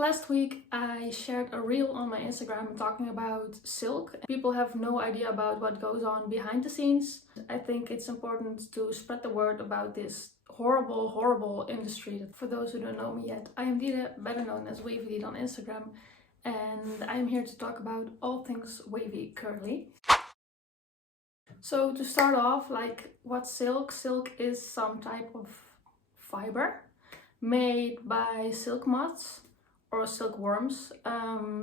Last week I shared a reel on my Instagram talking about silk. People have no idea about what goes on behind the scenes. I think it's important to spread the word about this horrible industry. For those who don't know me yet, I am Dide, better known as Wavy on Instagram, and I'm here to talk about all things wavy curly. So to start off, what's silk? Silk is some type of fiber made by silk moths or silkworms.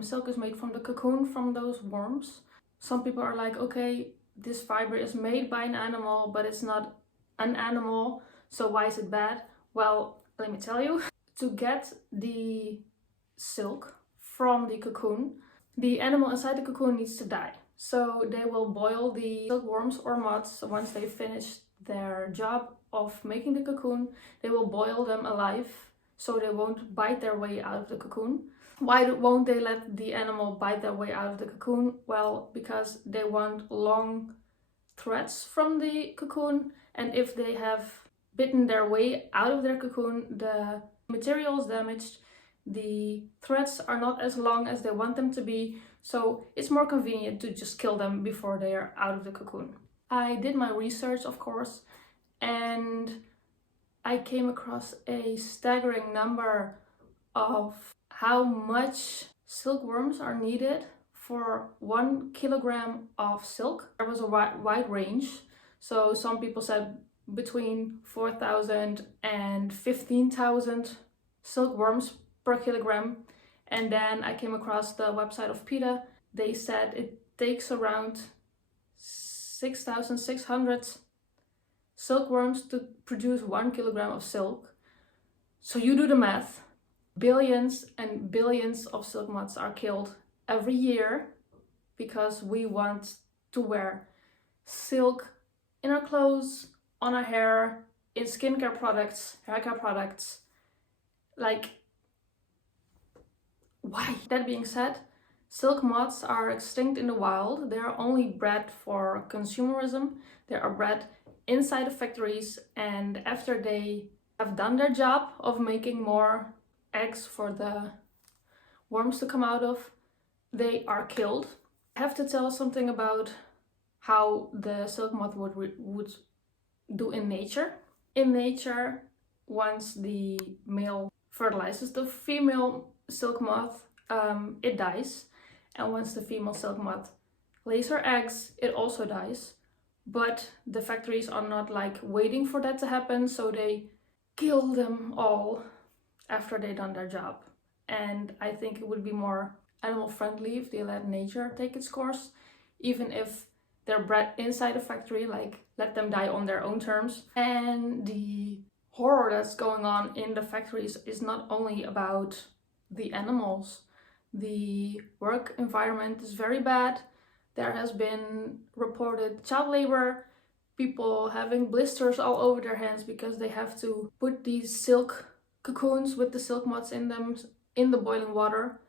Silk is made from the cocoon from those worms. Some people are like, okay, this fiber is made by an animal, but it's not an animal, so why is it bad? Well, let me tell you. To get the silk from the cocoon, the animal inside the cocoon needs to die. So they will boil the silkworms or moths once they finish their job of making the cocoon. They will boil them alive so they won't bite their way out of the cocoon. Why won't they let the animal bite their way out of the cocoon? Well, because they want long threads from the cocoon, and if they have bitten their way out of their cocoon, the material is damaged, the threads are not as long as they want them to be, so it's more convenient to just kill them before they are out of the cocoon. I did my research, of course, and I came across a staggering number of how much silkworms are needed for 1 kilogram of silk. There was a wide range, so some people said between 4,000 and 15,000 silkworms per kilogram. And then I came across the website of PETA. They said it takes around 6,600 silkworms to produce 1 kilogram of silk. So you do the math. Billions and billions of silk moths are killed every year because we want to wear silk in our clothes, on our hair, in skincare products, haircare products. Why? That being said, silk moths are extinct in the wild. They are only bred for consumerism. They are bred inside the factories, and after they have done their job of making more eggs for the worms to come out of, they are killed. I have to tell something about how the silk moth would do in nature. In nature, once the male fertilizes the female silk moth, it dies, and once the female silk moth lays her eggs, it also dies. But the factories are not waiting for that to happen, so they kill them all after they've done their job. And I think it would be more animal friendly if they let nature take its course, even if they're bred inside a factory, let them die on their own terms. And the horror that's going on in the factories is not only about the animals. The work environment is very bad. There has been reported child labor, people having blisters all over their hands because they have to put these silk cocoons with the silk moths in them in the boiling water.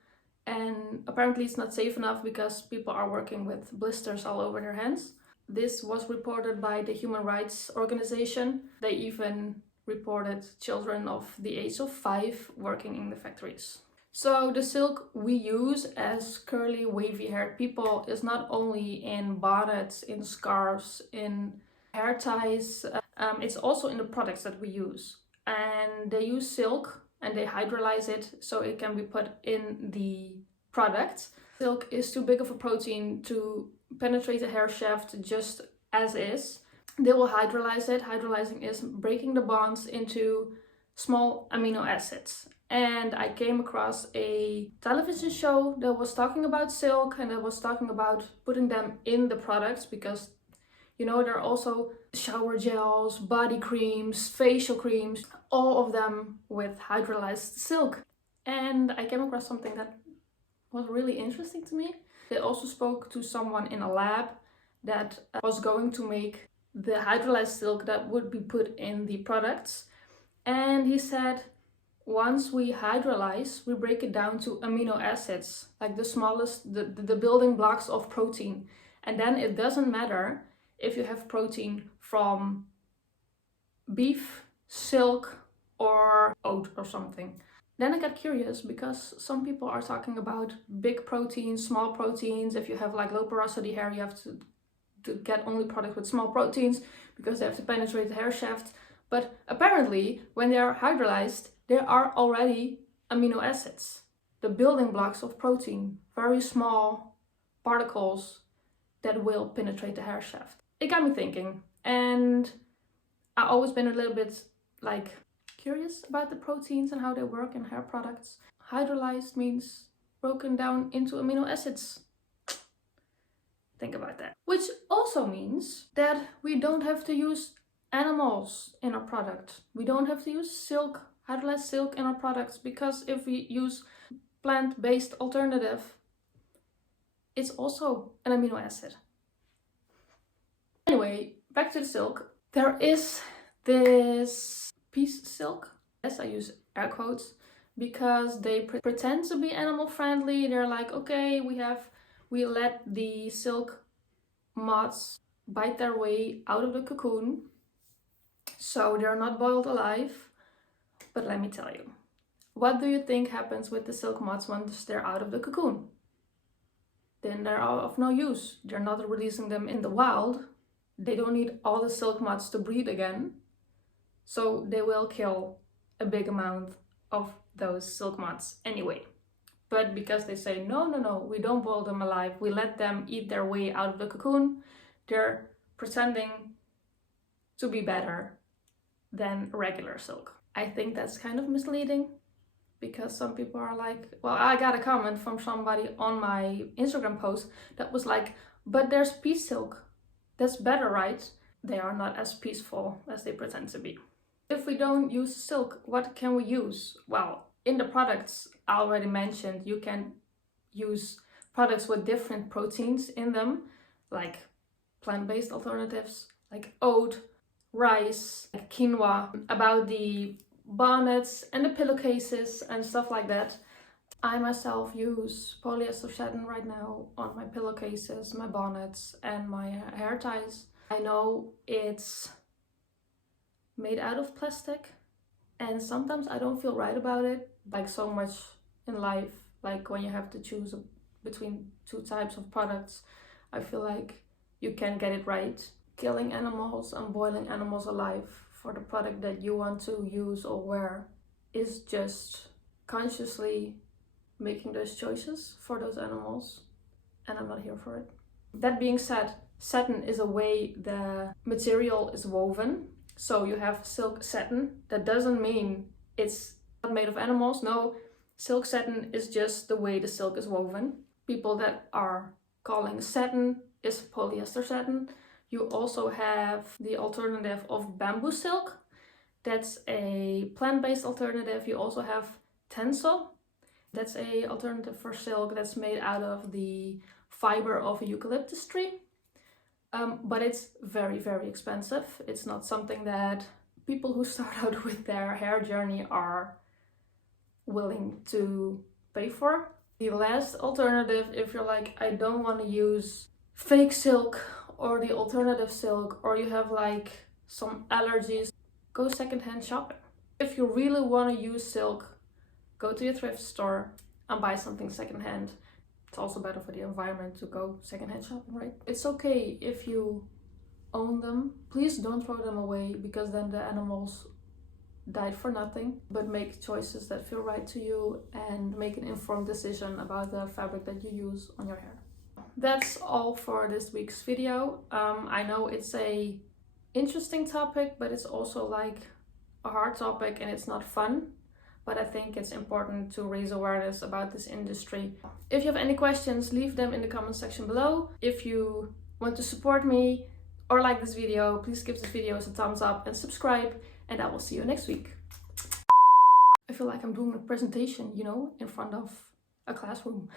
And apparently it's not safe enough because people are working with blisters all over their hands. This was reported by the Human Rights Organization. They even reported children of the age of 5 working in the factories. So the silk we use as curly, wavy-haired people is not only in bonnets, in scarves, in hair ties, it's also in the products that we use. And they use silk and they hydrolyze it so it can be put in the product. Silk is too big of a protein to penetrate a hair shaft just as is. They will hydrolyze it. Hydrolyzing is breaking the bonds into small amino acids. And I came across a television show that was talking about silk and that was talking about putting them in the products because, there are also shower gels, body creams, facial creams, all of them with hydrolyzed silk. And I came across something that was really interesting to me. They also spoke to someone in a lab that was going to make the hydrolyzed silk that would be put in the products. And he said, once we hydrolyze, we break it down to amino acids, like the smallest, the building blocks of protein. And then it doesn't matter if you have protein from beef, silk, or oat or something. Then I got curious because some people are talking about big proteins, small proteins. If you have like low porosity hair, you have to get only products with small proteins because they have to penetrate the hair shaft. But apparently, when they are hydrolyzed, there are already amino acids, the building blocks of protein, very small particles that will penetrate the hair shaft. It got me thinking, and I've always been a little bit like curious about the proteins and how they work in hair products. Hydrolyzed means broken down into amino acids. Think about that. Which also means that we don't have to use animals in our product. We don't have to use silk, hydrolyzed silk in our products, because if we use plant-based alternative, it's also an amino acid. Anyway, back to the silk. There is this piece silk. Yes, I use air quotes because they pretend to be animal friendly. They're like, okay, we let the silk moths bite their way out of the cocoon, so they're not boiled alive. But let me tell you, what do you think happens with the silk moths once they're out of the cocoon? Then they're of no use. They're not releasing them in the wild. They don't need all the silk moths to breed again. So they will kill a big amount of those silk moths anyway. But because they say, no, we don't boil them alive, we let them eat their way out of the cocoon, they're pretending to be better than regular silk. I think that's kind of misleading, because some people are like, well, I got a comment from somebody on my Instagram post that was like, but there's peace silk. That's better, right? They are not as peaceful as they pretend to be. If we don't use silk, what can we use? Well, in the products I already mentioned, you can use products with different proteins in them, like plant-based alternatives, like oat, rice, like quinoa. About the bonnets and the pillowcases and stuff like that, I myself use polyester satin right now on my pillowcases, my bonnets, and my hair ties. I know it's made out of plastic, and sometimes I don't feel right about it, like so much in life, like when you have to choose between two types of products, I feel like you can get it right. Killing animals and boiling animals alive for the product that you want to use or wear is just consciously making those choices for those animals, and I'm not here for it. That being said, satin is a way the material is woven. So you have silk satin. That doesn't mean it's not made of animals. No, silk satin is just the way the silk is woven. People that are calling satin is polyester satin. You also have the alternative of bamboo silk. That's a plant-based alternative. You also have tencel. That's a alternative for silk that's made out of the fiber of a eucalyptus tree. But it's very, very expensive. It's not something that people who start out with their hair journey are willing to pay for. The last alternative, if you're like, I don't want to use fake silk or the alternative silk, or you have like some allergies, go secondhand shopping. If you really want to use silk, go to your thrift store and buy something secondhand. It's also better for the environment to go secondhand shopping, right? It's okay if you own them. Please don't throw them away, because then the animals died for nothing. But make choices that feel right to you and make an informed decision about the fabric that you use on your hair. That's all for this week's video. I know it's a interesting topic, but it's also like a hard topic and it's not fun. But I think it's important to raise awareness about this industry. If you have any questions, leave them in the comment section below. If you want to support me or like this video, please give this video a thumbs up and subscribe, and I will see you next week. I feel like I'm doing a presentation, you know, in front of a classroom.